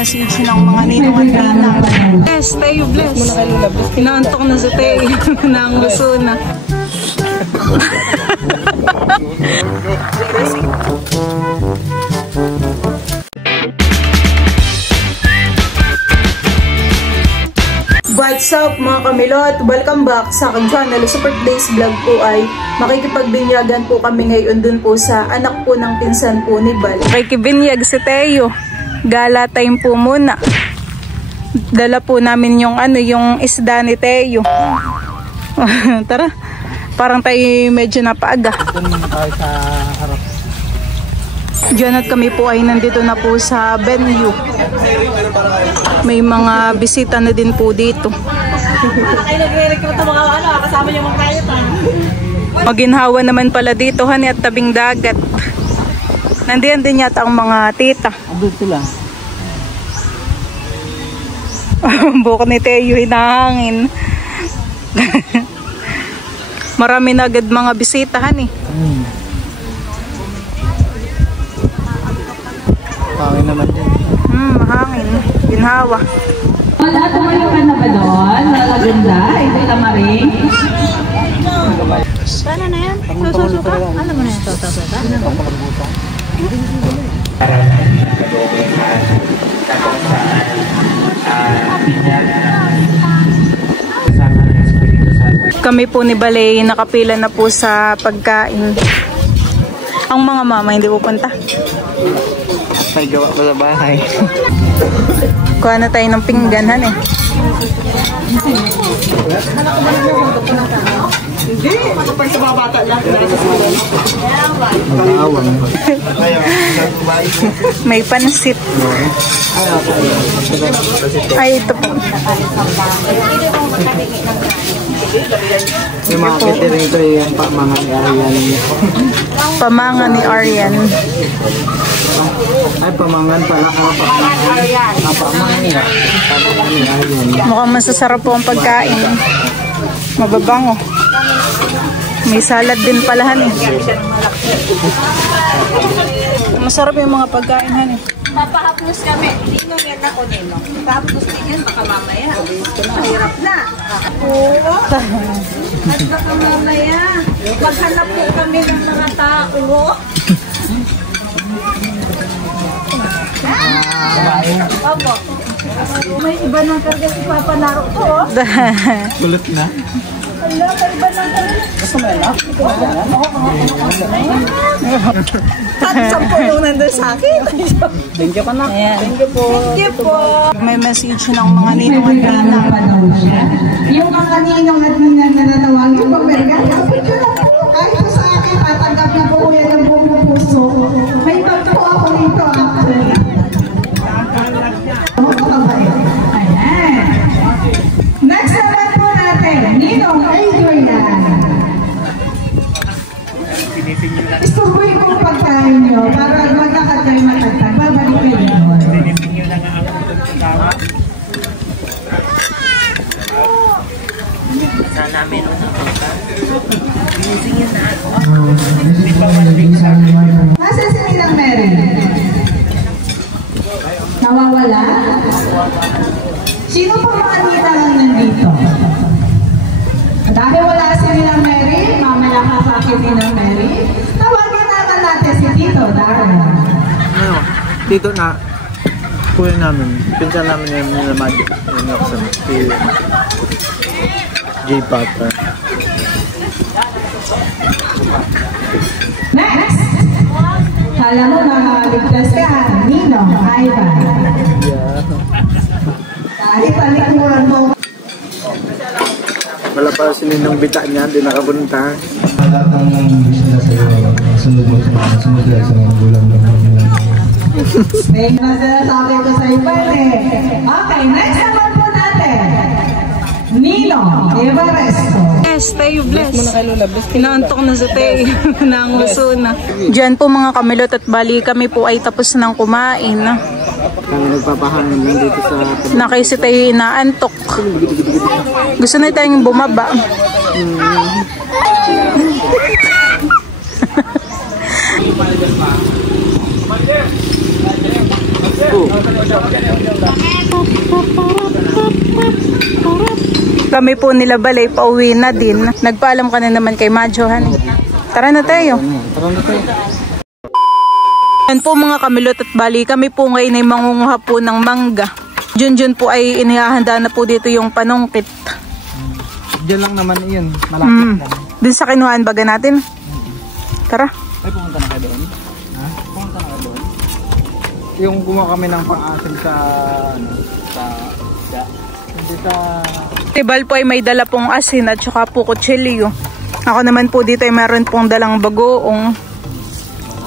message ng mga ninong at ninang. Bless, Teo, bless. Inaantok na si Teo. Nanguso na. What's up mga kamilot? Welcome back sa aking channel. Sa birthday's vlog po ay makikipagbinyagan po kami ngayon dun po sa anak po ng pinsan po ni Bal. Makikibinyag si Teo. Gala time po muna. Dala po namin yung yung isda ni Teo. Tara. Parang tayo medyo napaaga. Diyan at kami po ay nandito na po sa venue. May mga bisita na din po dito. Maginhawa naman pala dito, hani, at tabing dagat. Nandiyan din yata ang mga tita. Abot sila. Buko ni Teo hinahangin. Marami na agad mga bisita, hani. Hangin naman din. Mahangin. Ginhawa. Lahat tumayo ka na ba doon? Maganda. Ito yung tamaring. Paano na yan? Susuka? Alam mo na yan? Susuka? Kami po ni Balay nakapila na po sa pagkain. Ang mga mama hindi pupunta. May gawa pa sa bahay. Kuha na tayo ng pinggan, eh. Hindi. Kapag sa mga bata lang. Mag-aawang. May pansit. Ay, ito po. Yung mga catering ito yung pamangan ni Arian. Pamangan ni Arian. Ay, pamangan pala. Pamangan ni Arian. Mukhang masasarap po ang pagkain. Mababango. May salad din palahan, eh. Masarap yung mga pagkain, han, eh. Papahaplos kami. Nino yan ako, Nino. Papahaplos din yan, baka mamaya. Mahirap na. Oo. At baka mamaya. Maghanap po kami ng mga tao. Opo. May iba ng karga si Papa Naro ko. Kulot na. Ala, may iba ng karga. Gusto mo yan? Tatsam po yung nandun sa akin. Thank you pa na. Thank you po. Thank you po. May message ng mga ninong at ninang. Yung mga ninong at ninang na nanawagin ko, Berga, kapit yun lang po. Kahit sa akin, tatanggap na po ko yan ng buong puso. May bag po ako nito, actually. Ayan. Next naman po natin, Ninong Adrian. Isturbuin ko ang pagkain nyo para magkakad kayo matagtag. Babalik kayo doon. Nasa si Ninang Mary? Nawawala? Sino pa mga tita lang nandito? Dahil wala si Ninang Mary, mamaya ka sa akin Ninang Mary, tawagin natin si Tito Darren. Ano? Dito na. Kuya namin. Pinsan namin yung nila Magic. Yung nakasama. Si J-Pata. Next! Kala mo makaligtas ka, Ninong Ivan. Kahit palikuran mo. Wala pa si Ninong Bita niya. Hindi nakabunta. Lahat ng bisita sa iyo, sunod lang sa mga gulang lang. May nasasabi ko sa Ivan, eh. Okay, next naman po natin. Ninong Evaresto. Yes, Teo, bless. Inaantok na si Teo. Nanguso na. Diyan po mga kamilot at bali kami po ay tapos ng kumain. Kami nagpapahangin lang dito sa... Nakay si Teo inaantok. Gusto na tayong bumaba. Kami po nila Balay, pauwi na din. Nagpaalam ka na naman kay Madjo, honey. Tara na tayo. Yan po mga kamilot at bali, kami po ngayon ay mangunguha po ng mangga. Junjun po ay inihahanda na po dito yung panungkit. Diyan lang naman yun, malapit lang. Dun sa kinuhaan baga natin. Tara. Ay, pumunta na kayo doon? Ha? Pumunta na kayo doon? Yung gumawa kami ng pang-asim sa, ano, sa, hindi sa... Tibal po ay may dala pong asin at saka po kutsilyo. Ako naman po dito ay meron pong dalang bagoong.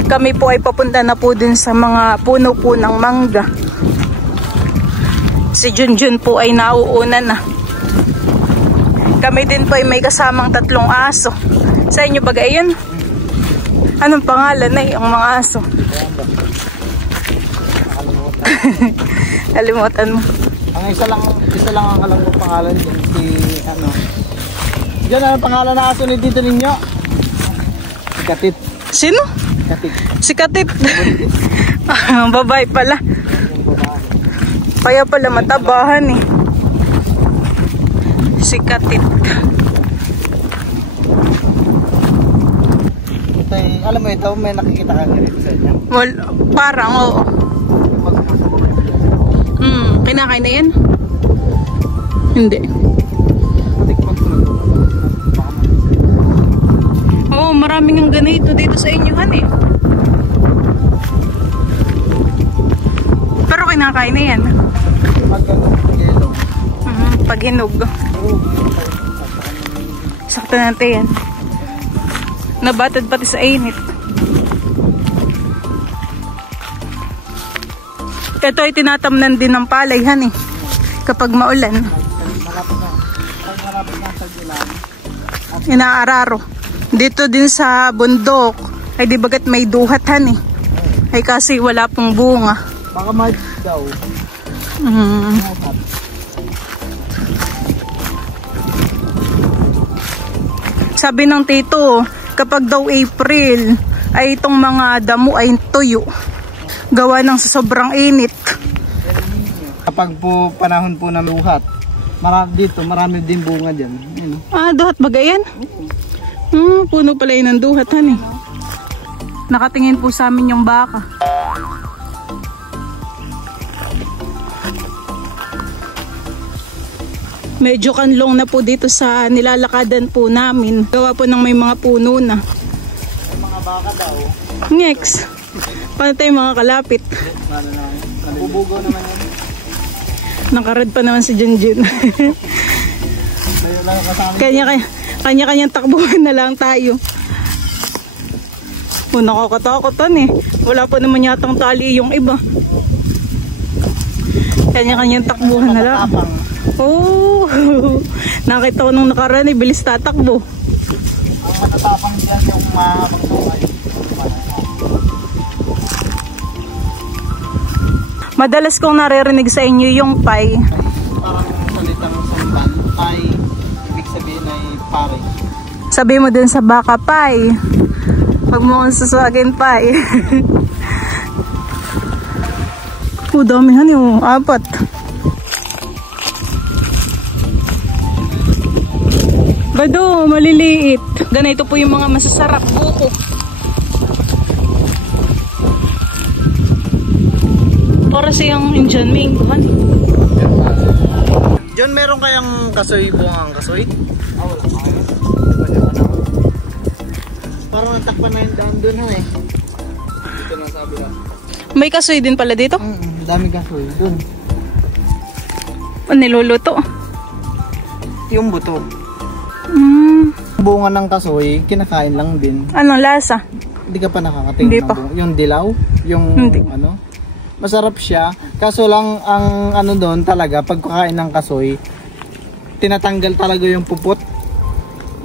Kami po ay papunta na po din sa mga puno po ng mangga. Si Junjun po ay nauuna na. Kami din po ay may kasamang 3 aso. Sa inyo ba gayon? Anong pangalan na yung mga aso? Nalimutan mo. Ang isa lang ang alam ko pangalan dyan, si ano. Diyan ang pangalan na aso ni dito ninyo. Si Katit. Sino? Katit. Si Katit. Babae pala. Kaya pala matabahan eh. Si Katit. Ito alam mo ito, may nakikita ka ganito sa inyo. Well, parang oo. Kinakain na yan? Hindi. Oo, maraming ang ganito dito sa inyo, han eh. Pero kinakain na yan. Pag hinog. Sakto natin yan. Nabatad pati sa init. Ito ay tinatamnan din ng palay, han eh. Kapag maulan. Inaararo. Dito din sa bundok. Ay di bagat may duhat, han eh. Ay kasi wala pong bunga. Baka mag daw. Sabi ng tito, kapag daw April, ay itong mga damo ay tuyo. Gawa ng sa sobrang init. Kapag po panahon po ng luhat, marami din bunga dyan. Duhat ba gayan? Puno pala yun ng duhat, han eh. Nakatingin po sa amin yung baka. Medyo kanlong na po dito sa nilalakadan po namin. Gawa po ng may mga puno na. May mga baka daw. Next. Paano tayo mga kalapit? Nabubugaw naman yan. Nakarad pa naman si Junjun. Kanya-kanyang takbuhan na lang tayo. Nakakatakot eh. Wala pa naman yatang tali yung iba. Kanya-kanyang takbuhan na lang. Oh, nakita ko nung nakaraan eh, bilis tatakbo. Ang matatapang dyan yung mahabang. Madalas kong naririnig sa inyo yung pay. Parang salitang sampan, pay, ibig sabihin ay pare. Sabi mo dun sa baka pay. Huwag mo kong suswagin pay. Damihan yung 4. Bado, maliliit. Ganito po yung mga masasarap buko. Para siyang Indian mango. John, meron kayang kasoy, bungang kasoy? Wala. Parang natakpan na yung daan dun, eh. Dito na sabi lang. May kasoy din pala dito? Dami kasoy dun. Niluluto? Yung buto. Bunga ng kasoy, kinakain lang din. Anong lasa? Hindi ka pa nakakatingin Hindi ng pa. bunga. Yung dilaw? Yung Hindi. ano? Masarap siya. Kaso lang ang ano doon talaga, pag kakain ng kasoy, tinatanggal talaga yung pupot.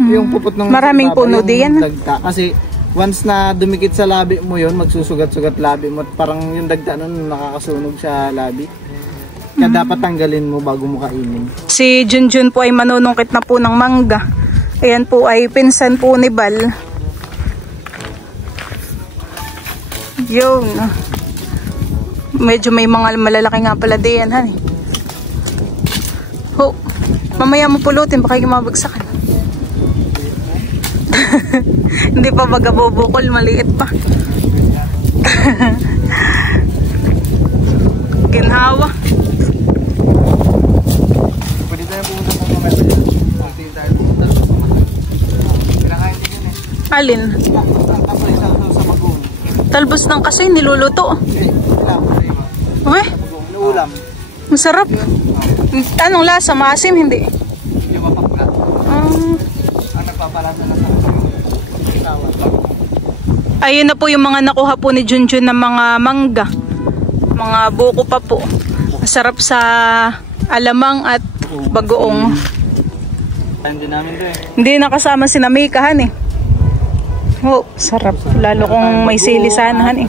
Yung pupot ng Maraming puno din. Dagta. Kasi once na dumikit sa labi mo yun, magsusugat-sugat labi mo. At parang yung dagta nun nakakasunog sa labi. Kaya dapat tanggalin mo bago mo kainin. Si Junjun po ay manunungkit na po ng mangga. Ayan po ay pinsan po ni Bal. Yun. Medyo may mga malalaki nga pala diyan, honey. Ho, mamaya mo pulutin, baka yung mabagsakan. Hindi pa baga bubukol, maliit pa. Ginhawa. Pwede tayo pumunta po mamaya. Pwede tayo pumunta. Kinakain din yun eh. Alin? Ang kapoy sa bagoong. Talbos ng kasoy, niluluto. Ulam. Uy, Ulam. masarap. Anong lasa? Maasim, hindi? Yung mapangga. Ang nagpapalasa na sa tawad. Ayun na po yung mga nakuha po ni Junjun na mga mangga. Mga buko pa po. Masarap sa alamang at bagoong. Hindi namin to eh. Hindi nakasama si Namikahan eh. Oh, sarap. Lalo kung may silisanahan eh.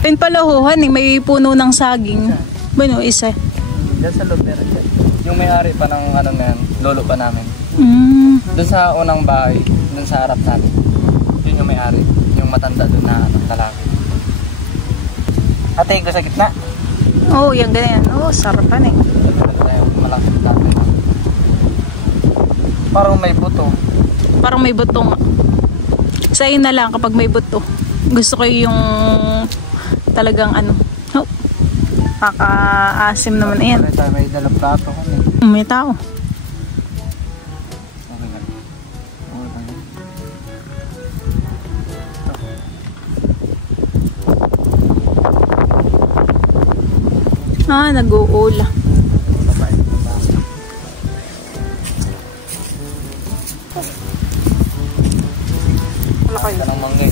Pin pala ho, honey, may puno ng saging. Bueno, isa. Diyan sa loob meron dyan. Yung may-ari pa ng ano na yan, lolo pa namin. Doon sa unang bahay, doon sa harap natin. Yun yung may-ari. Yung matanda doon na talaki. Ate, ko sa gitna. Oh, yan ganyan. Oh, sarapan eh. Malaki natin. Parang may buto. Parang may buto nga. Sa'yo na lang kapag may buto. Gusto ko yung talagang ano. Oh, kaka-asim naman yan. May dalang plato. May tao. Ah, nag-uula. Wala kayo ng mangga.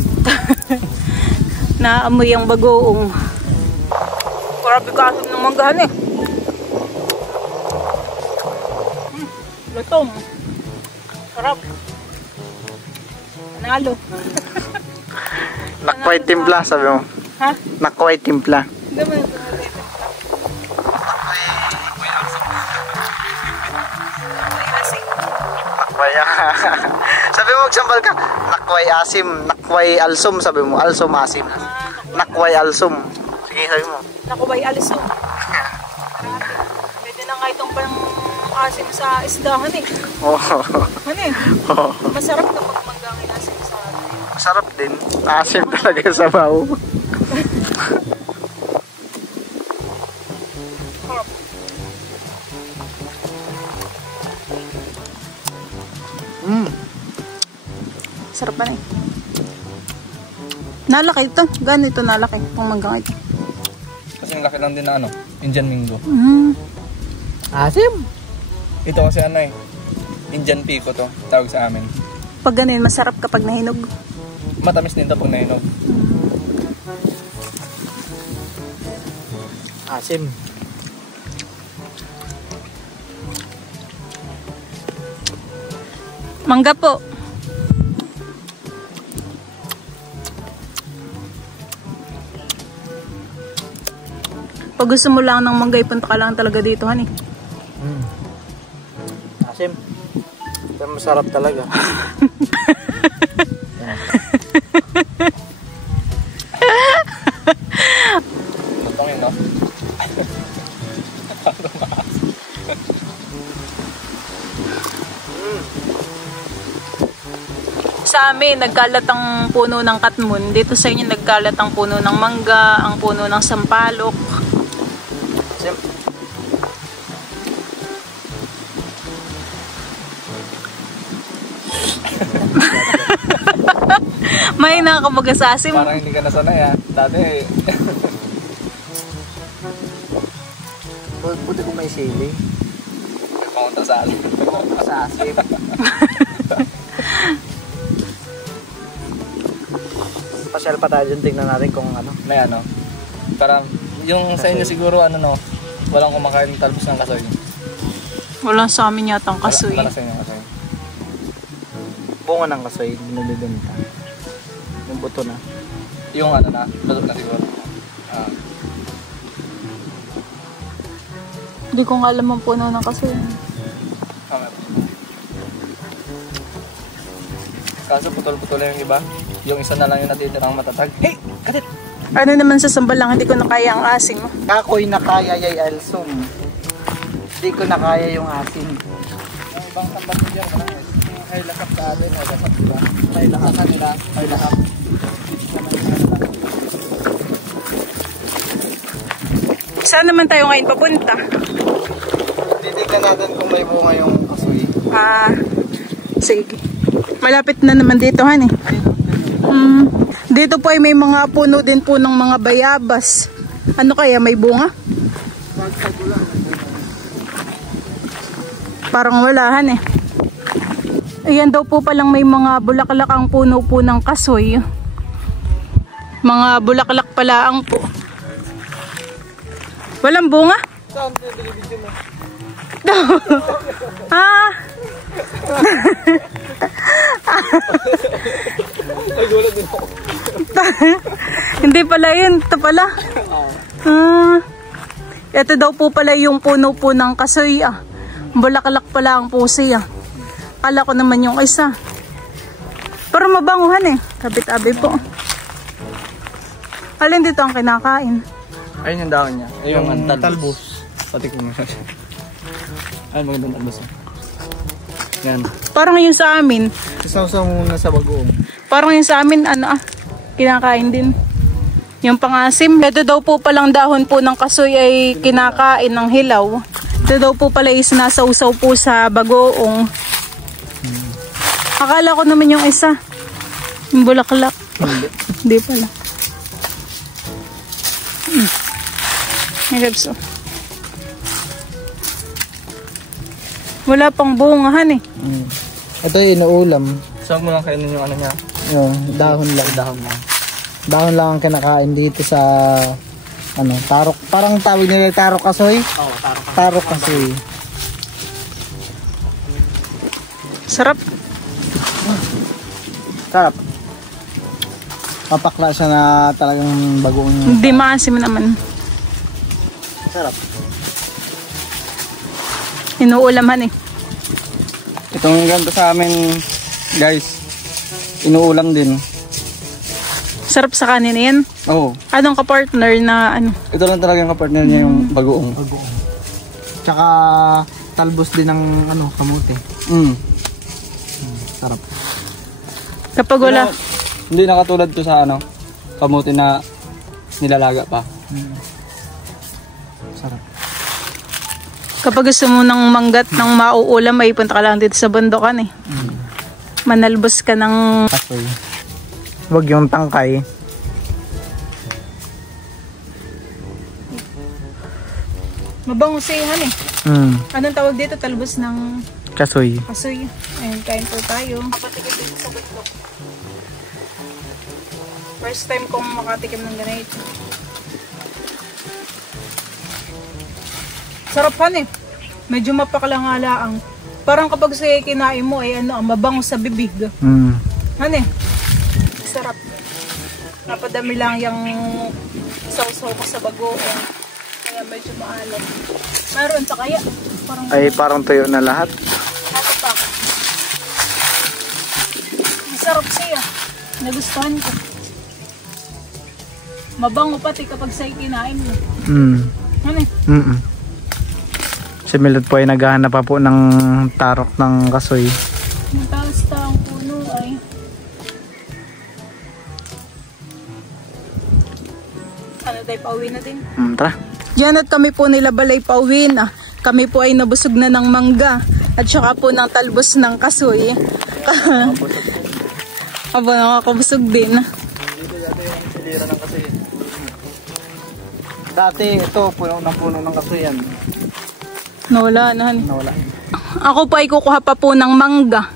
Naamoy ang bagoong. Grabe ka asim ng manggahan eh. Lutong. Sarap. Panalo. Nakway timpla, sabi mo. Ha? Nakway timpla. Hindi mo ito. Nakway sabi mo magsambal ka. Nakway asim. Nakway alsum, sabi mo. Alsum asim. Nakway alsum. Sige, sabi mo. Nakubay aliso. Pwede na nga itong pang asim sa isdahan eh. Oo. Ano eh? Oo. Masarap kapag manggangin asim sa atin. Masarap din. Asim talaga sa bawo. Sarap pa na eh. Nalaki ito. Ganito nalaki. Kung manggang ito. Kasi laki lang din na ano, Indian Mingo. Asim? Ito kasi ano eh, Indian Pico to, tawag sa amin. Pag ganun, masarap kapag nahinog. Matamis din to pag nahinog. Asim. Mangga po. Pag gusto mo lang ng mangga, punta ka lang talaga dito, honey. Asim. Pero masarap talaga. Lutong yun, no? Sa amin, nagkalat ang puno ng katmun. Dito sa inyo, nagkalat ang puno ng mangga, ang puno ng sampalok. Asim. May nakakabaga sa asim. Parang hindi ka nasanay ah. Dati Buti kung may sili. pumunta sa alim. Sa asim. Pasyal pa tayo dyan. Tingnan natin kung ano. May ano. Para yung sa inyo siguro ano no, walang kumakain ng talbos ng kasoy. Wala sa amin yatang kasoy. Wala sa inyo kasoy. Bunga ng kasoy. Binibenta. Yung buto na. Yung ano na, luto na siguro. Ah. Hindi ko nga alam ang puno ng kasoy. Tama. Kaso putol-putol yung iba. Yung isa na lang yung natitirang matatag. Hey! Katit! Ano naman sa sambalang hindi ko na kaya ang asim? Kakoy na kaya yay alsum. Hindi ko na kaya yung asim. Ang ibang tambak mo dyan, ay lakap sa atin, ay lakap sila. Ay lakap na nila, ay lakap. Saan naman tayo ngayon papunta? Titignan natin kung may bunga yung kasoy. Sige. Malapit na naman dito, han eh. Dito po ay may mga puno din po ng mga bayabas. Ano kaya, may bunga? Parang walahan eh. Ayan daw po palang may mga bulaklak ang puno po ng kasoy. Mga bulaklak pala ang po. Walang bunga? Saan ito yung video mo? Ay, gulat din ako. Hindi pala yun. Ito pala. Ito daw po pala yung puno po ng kasoy. Bulaklak pala ang pusi. Kala ko naman yung isa. Pero mabanguhan eh. Kabit-abi po. Alin dito ang kinakain? Ayun yung dahon niya. Yung talbos. Pati ko mo. Ay, magandang talbos. Yan. Parang yung sa amin. Isaw-saw muna sa bagoong. Parang yung sa amin, kinakain din. Yung pangasim. Ito daw po palang dahon po ng kasoy ay kinakain ng hilaw. Ito daw po pala is nasausaw po sa bagoong. Akala ko naman yung isa. Yung bulaklak. Hindi pala. Wala pang bungahan eh. Ito yung inuulam. Saan mo lang kainin yung ano niya? Yung dahon lang. Dahon lang. Dahon lang ang kinakain dito sa tarok. Parang tawag nila tarok kasoy. Oo, tarok. Tarok kasoy. Sarap. Sarap. Papakla siya na talagang bagoong. Hindi maasim naman. Sarap. Inuulaman eh. Itong ganito sa amin, guys, inuulam din. Sarap sa kanin yan. Oo. Anong kapartner na ano? Ito lang talagang kapartner niya yung bagoong. Tsaka talbos din ng kamote. Sarap. Kapag wala. Hindi nakatulad to sa kamote na nilalaga pa. Sarap. Kapag gusto mo ng manggat ng mauulam, ay punta ka lang dito sa bundokan eh. Manalbos ka ng Kasoy. Huwag yung tangkay. mabangusihan eh. Anong tawag dito? Talbos ng Kasoy. kasoy. Ayun, kain po tayo. Kapatikim dito sa bundok. First time kong makatikim ng ganito. Sarapan eh. Medyo mapakalang-alaang. Parang kapag sa'yo kinain mo ay mabango sa bibig. Ano eh? Sarap. Napadami lang yung sausaw ko sa bagoong. Kaya medyo maalat. Meron pa kaya? Parang tuyo na lahat. Ano pa? Masarap siya. Nagustuhan ko. Mabango pati kapag sa'yo kinain mo. Ano eh? Si Milot po ay naghahanap pa po ng tarok ng kasoy. Mataas ang puno ay. Ano tayo, pauwi na din? Tara. Yan at kami po nila balay pauwi na. Kami po ay nabusog na ng mangga. At saka po ng talbos ng kasoy. Aba, nakakabusog din. Dati ito, puno ng kasoy yan. Nawala na. Nawala. Ako po ay kukuha pa po ng mangga.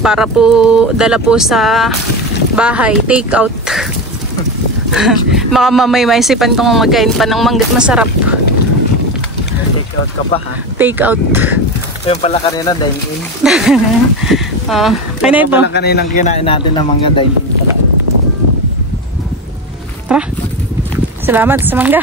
Para po dala po sa bahay. Take out. Baka mamay maisipan kong magkain pa ng mangga't masarap. Take out ka pa ha? Take out. Yung pala kanina, dine-in. Kaya na ito. Yung pala kaninang kinain natin ng mangga, dine-in pala. Tara. Salamat sa mangga.